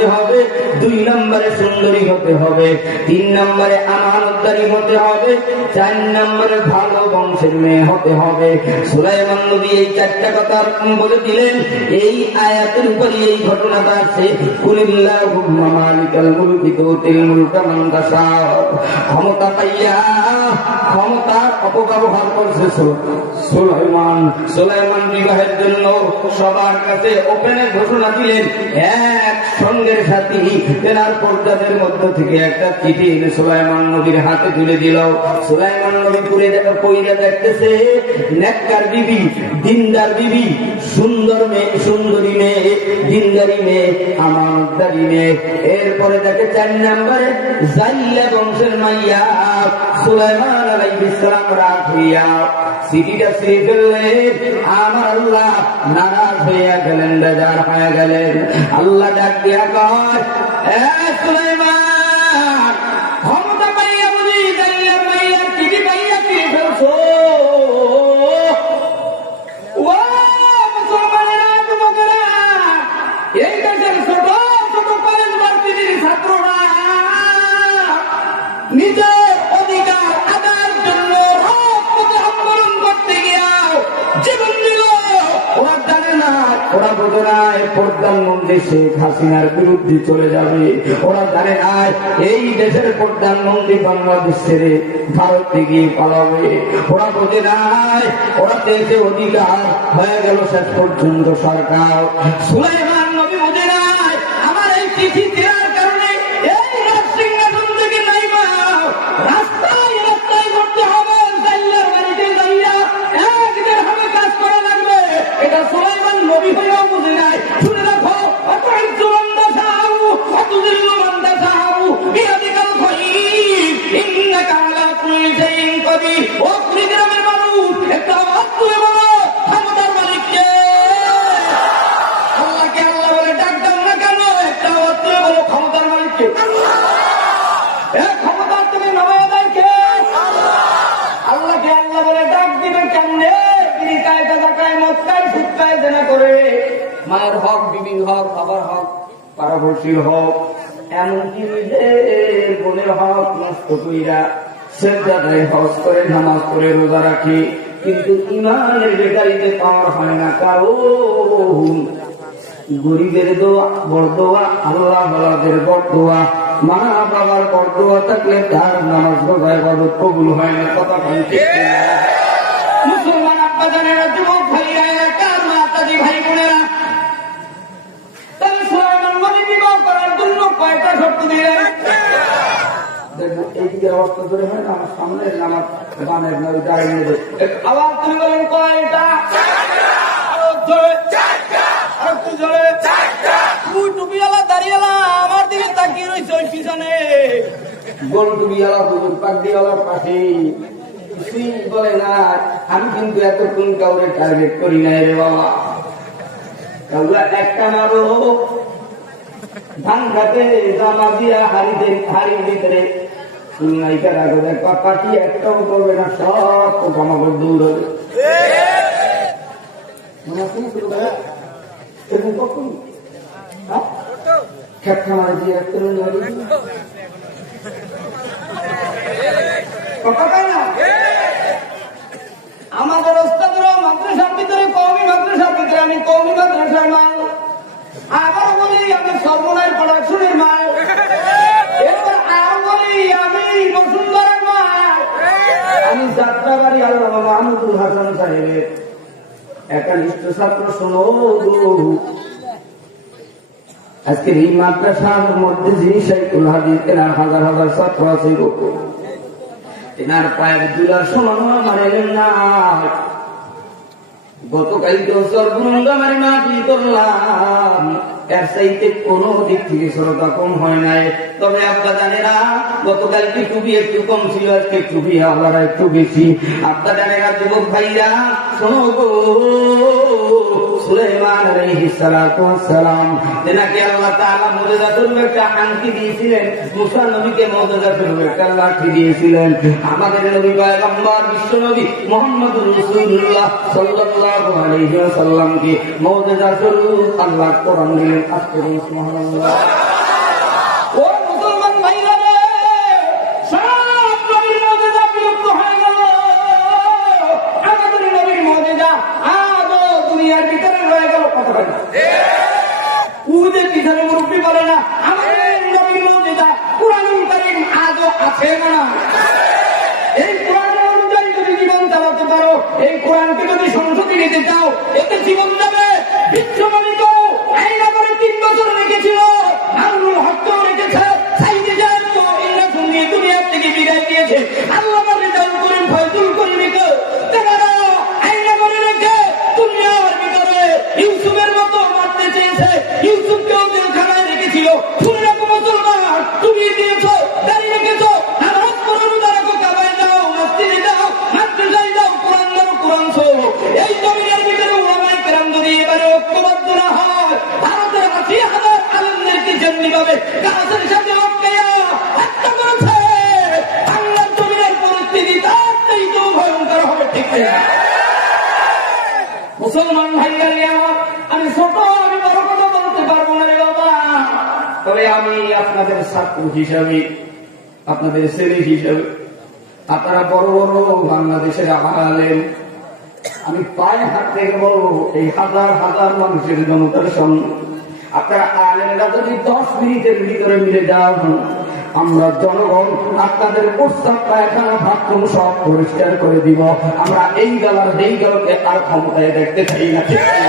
হতে হবে, 2 নম্বরে সুন্দরী হতে হবে, 3 নম্বরে আমানতদারি হতে হবে, 4 নম্বরে ভালো বংশের মেয়ে হতে হবে। সুলাইমান নবী এই 4টা কথা বলে দিলেন। এই আয়াতের উপরে এই ঘটনাটা আছে, কুলিল্লাহুম্মা মালিকাল মুলকি তুতিল মুলকা মান তাশা। ক্ষমতা পাইয়া ক্ষমতার অপব্যবহার করছে সুলাইমান বিবাহের জন্য সবার কাছে ওপেনে ঘোষণা দিলেন। এক সঙ্গের সাথী তেনার পর্দাদের মধ্য থেকে একটা চিঠি সুলাইমান নবীর হাতে তুলে দিল। সুলাইমান নবী পইরা দেখতেছে, নেককার বিবি, দিনদার বিবি, সুন্দর মেয়ে, সুন্দরী মেয়ে, দিনদারি মেয়ে, আমানতদারি মেয়ে। এরপরে দেখে 4 নম্বরে জাইয়া বংশের মাইয়া। সুলাইমান আলাইহিস সালাম রাগ হইয়া চিঠিটা ছিঁড়ে ফেললেন। আমার আল্লাহ নারাজ হইয়া গেলেন, বেজার হয়ে গেলেন। আল্লাহ ডাক দিয়া কয়, এ সুলাইমান, ক্ষমতা পাইয়া বুঝি জাইয়ার মাইয়ার চিঠি পাইয়া ছিঁড়ে ফেলছো? ও মুসলমানেরা, যুবকেরা, এই দেশের ছোট ছোট কলেজ ভার্সিটির ছাত্ররা নিজের অধিকার আদায়ের জন্য রাজপথে আন্দোলন করতে গিয়াও জীবন দিল। ওরা জানে না, ওরা বোঝে না প্রধানমন্ত্রী শেখ হাসিনার বিরুদ্ধে চলে যাবে। ওরা জানে না এই দেশের প্রধানমন্ত্রী বাংলাদেশ ছেড়ে ভারতে গিয়ে পালাবে। ওরা বোঝে না, ওরা দেশে অধিকার হয়ে গেল শেষ পর্যন্ত সরকার। সুলাইমান নবী বোঝে না, আমার এই চিঠি দেওয়ার কারণে এই রাজসিংহাসন থেকে নাইবা রাস্তায় রাস্তায় করতে হবে, জাইয়ার বাড়িতে যাইয়া 1-1.5 কাজ করা লাগবে। এটা সুলাইমান নবী হয়েও বুঝে নাই। শুনে রাখো, অতইজ্জু বান্দা সাউ, অতুযিল্লু বান্দা সাউ, বিয়াদিকাল খায়র, ইন্নাকা আলা কুল্লি শাইইন কাদির। ও কুড়িগ্রামের মানুষ, একটা আওয়াজ তুলে বলো, ক্ষমতার মালিক কে? আল্লাহকে আল্লাহ বলে ডাক দাও না কেন? একটা আওয়াজ তুলে বলো, ক্ষমতার মালিক কে? ক্ষমতার তুমি নামায় দেয় কে? আল্লাহকে আল্লাহ বলে ডাক দিবে কেমনে? তিনি কায়দা জাকায় মক্কায় সুৎকায় জেনা করে, মায়ের হক, বিবির হক, বাবার হক, পাড়াপড়শির হক, এমনকি নিজের বোনের হক নষ্ট কইরা সেজদায় হজ করে, নামাজ পড়ে, রোজা রাখি, কিন্তু ইমানের বেকারিতে পাওয়ার হয় না। কারণ গরিবের দোয়া বড় দোয়া, আল্লাহ ওয়ালাদের বড় দোয়া, মা বাবার বড় দোয়া থাকলে তার নামাজ রোজা ইবাদত কবুল হয় না। কথা বলতে মুসলমান আব্বা জানেরা, যুবক ভাইরা, কার মাতাজি ভাই বোনেরা, তাহলে সুলাইমান নবী বিবাহ করার জন্য কয়টা শর্ত দিলেন? দেখো এইদিকে অবস্থা ধরে হয় না, আমার সামনে নামাজ বানের নবী দাঁড়িয়ে নেবে। আবার তুমি বলেন কয়টা? টুপিওয়ালা দাঁড়িয়েলা আমার দিকে তাকিয়ে রয়েছে ওই পিছনে, গোল টুপিওয়ালা হুজুর পাগড়িওয়ালার পাশে। বলে না, আমি কিন্তু এতক্ষণ কাউরে টার্গেট করি নাই রে বাবা। কাউরা একটা মারো, ধান খাতে জামা দিয়া হাড়ির ভিতরে নায়িকার আগে পাখি একটাও করবে না, সব পোকামাকড় দূর হবে। এরকম কখন খেপটা মারে দিয়ে রাখতে আমাদের ওস্তাদরা মাদ্রাসার ভিতরে, কওমি মাদ্রাসার ভিতরে, আমি কওমি মাদ্রাসার মাল, আবার বলি আমি সর্বনায় প্রোডাকশনের মাল, এরপর আর বলি আমি বসুন্ধরার মাল, আমি যাত্রাবাড়ি আল্লাহ মাহমুদুল হাসান সাহেবের একনিষ্ঠ ছাত্র। শোনো, আজকের এই মাদ্রাসার মধ্যে যিনি শাইখুল হাদিস, তেনার হাজার হাজার ছাত্র আছে, তেনার পায়ের দুলার সমান মানেন না। গতকালকে সর্বঙ্গামারি মাহফিল করলাম, এর চাইতে কোন দিক থেকে শ্রদ্ধা কম হয় নাই। তবে আব্বা জানেরা, গতকালকে টুপি একটু কম ছিল, আজকে টুপি আপনারা একটু বেশি। আব্বা জানেরা, যুবক ভাইরা শোনো গো, সুলাইমান আলাইহিস সালাতু ওয়াস সালাম তেনাকে আল্লাহ তাআলা মুজিজাতুল একটা আংটি দিয়েছিলেন, মুসা নবীকে মুজিজাতুল একটা লাঠি দিয়েছিলেন। আমাদের নবী পয়গম্বর বিশ্ব নবী মুহাম্মদুর রাসূলুল্লাহ সাল্লাল্লাহু আলাইহি ওয়াসাল্লামকে মুজিজাতুল আল্লাহ কোরআন দিলেন। আজকে সুবহানাল্লাহ। বছরের মুরব্বী বলে না আমাদের নবীর মুজিজা কুরআনুল কারীম আজও আছে না? এই কোরআন অনুযায়ী যদি জীবন চালাতে পারো, এই কোরআনকে যদি সংসদে নিতে চাও, এতে জীবন যাবে। বিশ্বমানিত আইনাগরে 3 বছর রেখেছিল, মামুনুল হককেও রেখেছে, সাইদে জাহানকে ইন্দ্রাসন দিয়ে দুনিয়ার থেকে বিদায় দিয়েছে। আল্লাহ রেজাউল করিম ফয়জুল করিমকে তেনারা আইনাগরে রেখে দুনিয়ার ভিতরে ইউসুফের মতো মারতে চেয়েছে। ইউসুফকেও জেলখানায় রেখেছিল। শুনে রাখো মুসলমান, তুমি দিয়েছ, দাঁড়িয়ে রেখেছ, নামাজ পড়ো, রোজা রাখো, কাবায় যাও, মসজিদে যাও, মাদ্রাসায় যাও, কোরআন ধরো, কোরআন শোনো। এই জমিনের ভিতরে উলামায়ে কেরাম যদি এবারে ঐক্যবদ্ধ না হয়, ভারতের 80,000 আলেমদেরকে যেমনিভাবে গাছের সাথে লটকাইয়া হত্যা করেছে, বাংলার জমিনের পরিস্থিতি তার চাইতেও ভয়ঙ্কর হবে। ঠিক না? মুসলমান ভাইরা আমার, আমি ছোট, আমি বড় কথা বলতে পারবো না রে বাবা, তবে আমি আপনাদের ছাত্র হিসাবে, আপনাদের ছেলে হিসাবে, আপনারা বড় বড় বাংলাদেশের আলেম, আমি পায়ে হাত থেকে বলবো এই হাজার হাজার মানুষের জনতার সঙ্গে আপনারা আলেমরা যদি 10 মিনিটের ভিতরে মিলে যান, আমরা জনগণ আপনাদের প্রস্তাব পায়খানা বাথরুম সব পরিষ্কার করে দিব। আমরা এই গলার এই গলকে আর ক্ষমতায় দেখতে চাই না। ঠিক আছে?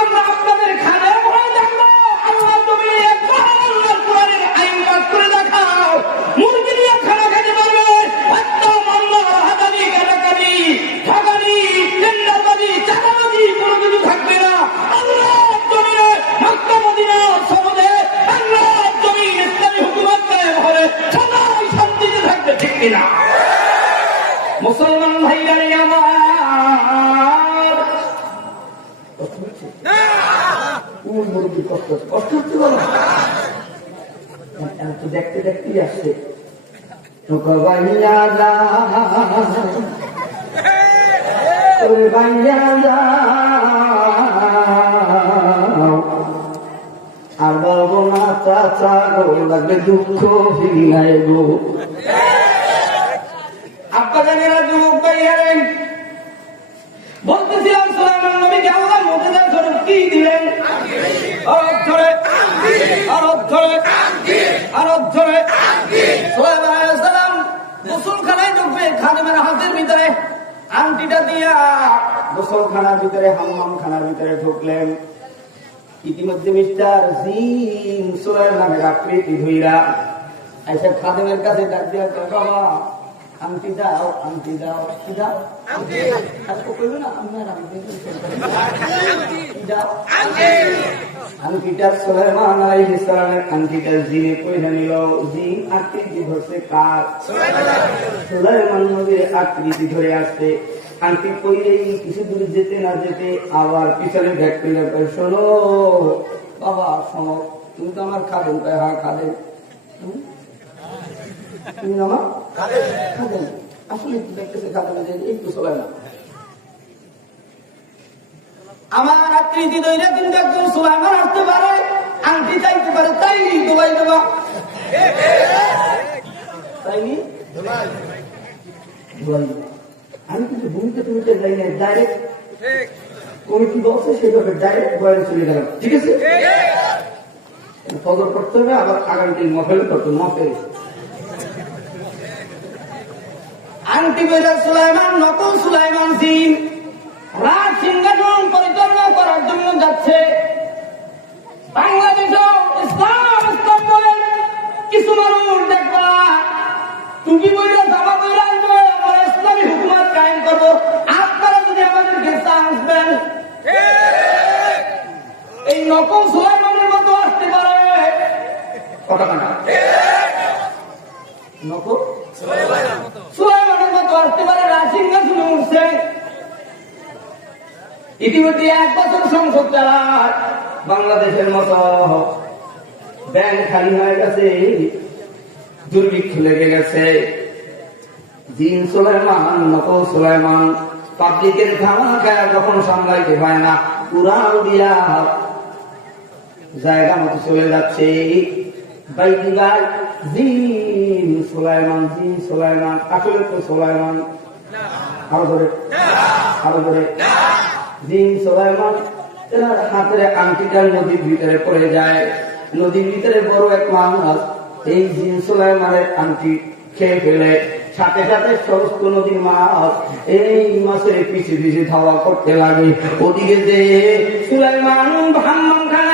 আমরা আপনাদের খানে ভয় দেখবো। আল্লাহ তুমি একবার আল্লাহর কোরআনের আইন পাস করে দেখাও, মুরগি দিয়ে খানা খেতে পারবে। হত্যা, মামলা, হাদানি, গালাগালি, ঠকানি, টেন্ডারবাজি, চাঁদাবাজি কোনো কিছু থাকবে না। আল্লাহ জমিনে মক্কা মদিনা সনদে আল্লাহ জমিন ইসলামী হুকুমত কায়েম হবে, সবাই শান্তিতে থাকবে। ঠিক কিনা? মুসলমান ভাইরা আমার, কষ্ট হচ্ছে বলো? তো দেখতে দেখতেই আসছে। আর বলবো না চাচা গো, লাগবে দুঃখ ফিরিয়ে গো। আপনাদের যুবক ভাইয়ারেন, বলতেছিলাম সুলাইমান নবীকে আল্লাহ মুজিজা স্বরূপ কি দিলেন? আরব ধরে, আরব ধরে, আরব ধরে। সুলাইমান আলাইহিস সালাম গোসলখানায় ঢুকবে, খাদেমের হাতের ভিতরে আংটিটা দিয়া গোসলখানার ভিতরে, হাম্মাম খানার ভিতরে ঢুকলেন। ইতিমধ্যে মিস্টার জিন সুলাইমানের আকৃতি ধইরা আইসা খাদেমের কাছে ডাক দিয়া, বাবা আংটি দাও, আংটি দাও। কি দাও? আংটিটা সুলাইমান আলাইহিস সালামের আংটিটা জিনে কইরা নিল। জিন আকৃতি ধরছে কার? সুলাইমান নবীর আকৃতি ধরে আসছে। আংটি কইলেই কিছু দূর যেতে না যেতে আবার পিছনে ব্যাক করে, শোনো বাবা শোনো, তুমি তো আমার খাদেম। হ্যাঁ খাদেম। তুমি আমার খাদেম? আসলে দেখতেছে খাদেম একটু চলে না। আমার আকৃতি দইরা কিন্তু একজন সুলাইমান আসতে পারে, আংটি চাইতে পারে, তাই দোলাই দেবা, তাইনি দোলাই দেবা। আমি কিন্তু ভূমিতে টুমিতে যাই না, ডাইরেক্ট কমিটি বলছে সেইভাবে ডাইরেক্ট বয়ানে চলে গেলাম। ঠিক আছে? ফজর করতে হবে, আবার আগামী মফেল করতে মফেল। আংটি বেজা সুলাইমান, নতুন সুলাইমান জিন রাজ সিংহাসন পরিচালনা করার জন্য যাচ্ছে। বাংলাদেশেও ইসলাম ইসলাম বলে কিছু মানুষ দেখবা টুপি বইরা জামা বইরা আসবে, আমরা ইসলামী হুকুমত কায়েম করবো। আপনারা যদি আমাদেরকে চান্স দেন, এই নকল সুলাইমানের মতো আসতে পারে। কথা না, নকল সুলাইমানের মতো আসতে পারে, রাজসিংহাসনে উঠছে। ইতিমধ্যে 1 বছর সংসদ চালায়, বাংলাদেশের মতো ব্যাংক খালি হয়ে গেছে, দুর্ভিক্ষ লেগে গেছে। জিন সুলাইমান, নকল সুলাইমান পাবলিকের ধামাকা যখন সামলাইতে পায় না, উড়াল দিয়া জায়গা মতো চলে যাচ্ছে। বাইদি ভাই, জিন সুলাইমান, জিন সুলাইমান, আসলে তো সুলাইমান। আরো ধরে, আরো ধরে। জিন সুলাইমান এনার হাতের আংটিটা নদীর ভিতরে পড়ে যায়। নদীর ভিতরে বড় এক মাছ এই জিন সুলাইমানের আংটি খেয়ে ফেলে। সাথে সাথে সমস্ত নদীর মাছ এই মাছের পিছে পিছে ধাওয়া করতে লাগে। ওদিকে যে সুলাইমান হাম্মাম খানা